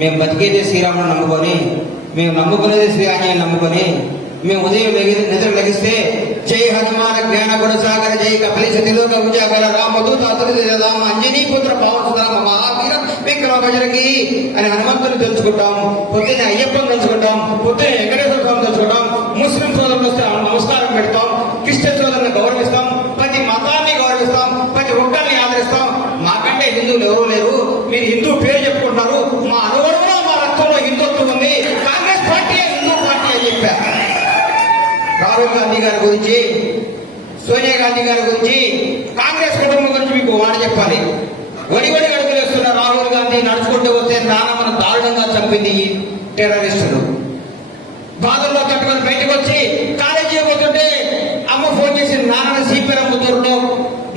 మేము బతికేదే శ్రీరాముని నమ్ముకొని, మేము నమ్ముకునేది శ్రీ ఆంజనేయుని నమ్ముకొని, మేము ఉదయం నిద్ర లగిస్తే జై హనుమాన జ్ఞాన గుణసాగర జై కపిలి సతిలోక ఉజాగర రామదూత రామ అంజనీ పుత్ర పవన మహావీర విక్రమ బజరంగి అని హనుమంతుని తెలుసుకుంటాం. పొద్దున్న అయ్యప్పని తెలుసుకుంటాం, పొద్దున్న వెంకటేశ్వర స్వామి తెలుసుకుంటాం. ముస్లిం సోదరులు వస్తే నమస్కారం పెడతాం, క్రిస్టియన్ సోదరులను గౌరవిస్తాం, ప్రతి మతాన్ని గౌరవిస్తాం, ప్రతి ఒక్కరిని ఆదరిస్తాం. మాకంటే హిందువులు ఎవరూ లేరు, మీరు హిందూ పేరు చెప్పుకుంటున్నారు, మా అనుగుణంలో మా రక్తంలో హిందుత్వం ఉంది, కాంగ్రెస్ పార్టీ హిందూ పార్టీ అని చెప్పారు. రాహుల్ గాంధీ గారి గురించి, సోనియా గాంధీ గారి గురించి, కాంగ్రెస్ కుటుంబం గురించి మీకు మాట చెప్పాలి. వడివడి అడుగులు వేస్తున్న రాహుల్ గాంధీ నడుచుకుంటూ వస్తే నానమ్మను దారుణంగా చంపింది ఈ టెర్రరిస్టులు. బాధల్లో కట్టుకొని బయటకు వచ్చి కాలేజీ పోతుంటే అమ్మ ఫోన్ చేసి నాన్న సిపిఎం ముద్దరులో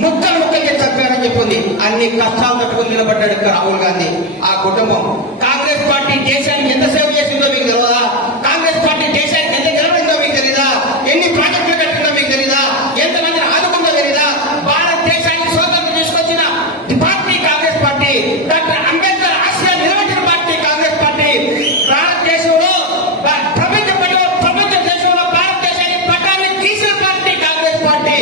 ముక్కలు ముక్కలకి చంపారని చెప్పింది. అన్ని కష్టాలు కట్టుకుని నిలబడ్డాడు రాహుల్ గాంధీ. ఆ కుటుంబం కాంగ్రెస్ పార్టీ దేశానికి ఎంత సేవ చేసిందో మీకు తెలియదా? కాంగ్రెస్ పార్టీ దేశానికి ఎంత గెలవడిందో మీకు తెలీదా? ఎన్ని ప్రాజెక్టులు కట్టిందో మీకు తెలీదా? ఎంతమందిని ఆదుకుందో తెలీదా? భారతదేశానికి స్వాతంత్రం తీసుకొచ్చిన party Congress party. Doctor Ambedkar ఆశయాలు నిలబెట్టిన పార్టీ కాంగ్రెస్ పార్టీ. భారతదేశంలో ప్రపంచ దేశంలో భారతదేశాన్ని పట్టాన్ని తీసిన పార్టీ కాంగ్రెస్ పార్టీ.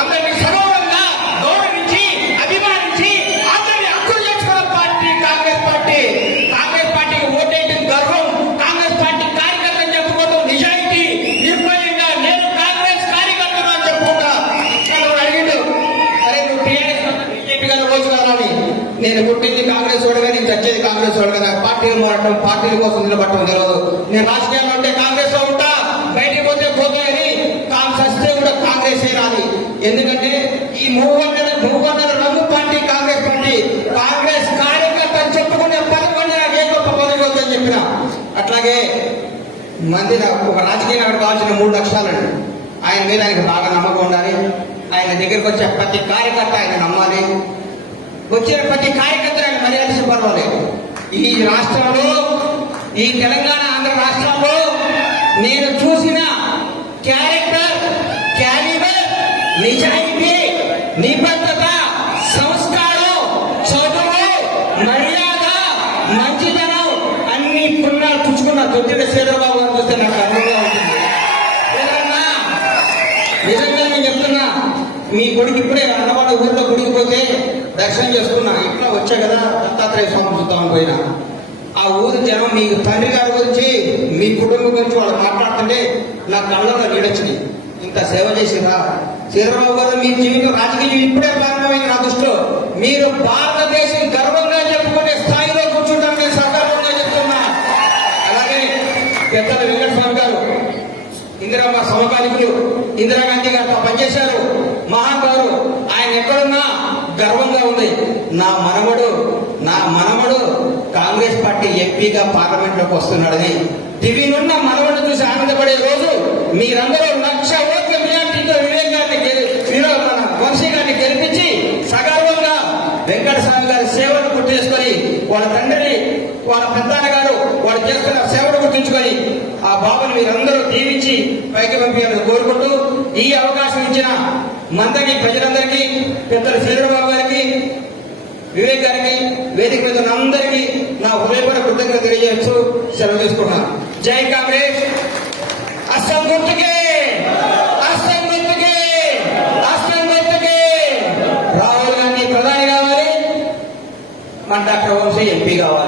అందరినీ సగౌరవంగా గౌరవించి అభిమానించి అందరినీ హక్కులు చేసుకున్న పార్టీ కాంగ్రెస్ పార్టీ. కాంగ్రెస్ పార్టీకి ఓటేయడం గర్వం, కాంగ్రెస్ పార్టీ కార్యకర్తలు చెప్పుకోవడం నిజాయితీ, నిర్భయంగా నేను కాంగ్రెస్ కార్యకర్తను అని చెప్పుకుంటా. అడిగిండు, అరే నువ్వు టీఆర్ఎస్ బీజేపీ గారు రోజు కాదని. నేను పుట్టింది కాంగ్రెస్ వాడుగా, నేను చచ్చేది కాంగ్రెస్ వాడుగా. నాకు పార్టీలు మారటం, పార్టీల కోసం నిలబడటం తెలియదు. నేను రాజకీయాల్లో ఉంటే కాంగ్రెస్ లో ఉంటా, బయటికి పోతే పోతాయని సస్తే కూడా కాంగ్రెస్ రాని. ఎందుకంటే ఈ మూడున్నర రంగు పార్టీ కాంగ్రెస్ పార్టీ. కాంగ్రెస్ కార్యకర్త చెప్పుకునే 11 నాకు ఏ గొప్ప పదవి వద్దని చెప్పిన. అట్లాగే మంది ఒక రాజకీయ నాయకుడు కావాల్సిన 3 లక్షలండి. ఆయన మీద ఆయనకు బాగా నమ్మకం ఉండాలి. ఆయన దగ్గరికి వచ్చే ప్రతి కార్యకర్త ఆయన నమ్మాలి. వచ్చిన ప్రతి కార్యకర్త ఆయన మర్యాద పర్వాలేదు. ఈ రాష్ట్రంలో, ఈ తెలంగాణ ఆంధ్ర రాష్ట్రంలో నేను చూసిన క్యారెక్టర్, క్యాలిబర్, నిజాయితీ, నిబద్ధత, సంస్కారం, చదువు, మర్యాద, మంచితనం అన్ని పుణ్యాలు పుచ్చుకున్న దొడ్డిన చంద్రబాబు గారు చూస్తే నాకు అనుభవం ఉంటుంది. నిజంగా నేను చెప్తున్నా, మీ కొడుకు ఇప్పుడే అన్నవాడు ఊళ్ళో గుడికి పోతే దర్శనం చేసుకున్నా. ఇట్లా వచ్చా కదా దత్తాత్రేయ స్వామి చూద్దామని పోయినా. ఆ ఊరు జనం మీ తండ్రి గారి గురించి, మీ కుటుంబం గురించి వాళ్ళు మాట్లాడుతుంటే నా కళ్ళలో నీడొచ్చింది. ఇంత సేవ చేసిరా చంద్రబాబు గారు. మీ జీవితం, రాజకీయ జీవితం ఇప్పుడే ప్రారంభమైంది. నా దృష్టిలో మీరు భారతదేశం గర్వంగా చెప్పుకునే స్థాయిలో కూర్చుంటాం నేను సగర్వంగా చెప్తున్నా. అలాగే పెద్దల వెంకటస్వామి గారు ఇందిరమ్మ సమకాలికులు, ఇందిరాగాంధీ గారితో పనిచేశారు, మహానుభావులు. ఆయన ఎక్కడున్నా గర్వంగా ఉంది. నా మనవడు కాంగ్రెస్ పార్టీ ఎంపీగా పార్లమెంట్ లోకి వస్తున్నాడని టీవీనున్న మనవడు చూసి ఆనందపడే రోజు మీరందరూ 1,00,000 ఓట్ల మెజార్టీతో మన వంశీ గారిని గెలిపించి సగర్వంగా వెంకటస్వామి గారి సేవను గుర్తించుకొని, వాళ్ళ తండ్రిని, వాళ్ళ పెద్దాన్న గారు వాళ్ళు చేస్తున్న సేవను గుర్తించుకొని ఆ బాబుని మీరందరూ దీవించి పైకి పంపించాలని కోరుకుంటూ, ఈ అవకాశం ఇచ్చిన మందరికి, ప్రజలందరికీ, పెద్దలు చంద్రబాబు గారికి, వివేక్ గారికి, వేదిక మీద అందరికీ నా హృదయపూర్వక కృతజ్ఞత తెలియజేస్తూ సెలవు తీసుకుంటున్నాను. జై కాంగ్రెస్. అస్సాం గుర్తుకే, అస్సాం గుర్తుకే, అస్సాం గుర్తుకే. రాహుల్ గాంధీ ప్రధాని కావాలి, మన డాక్టర్ వంశీ ఎంపీ కావాలి.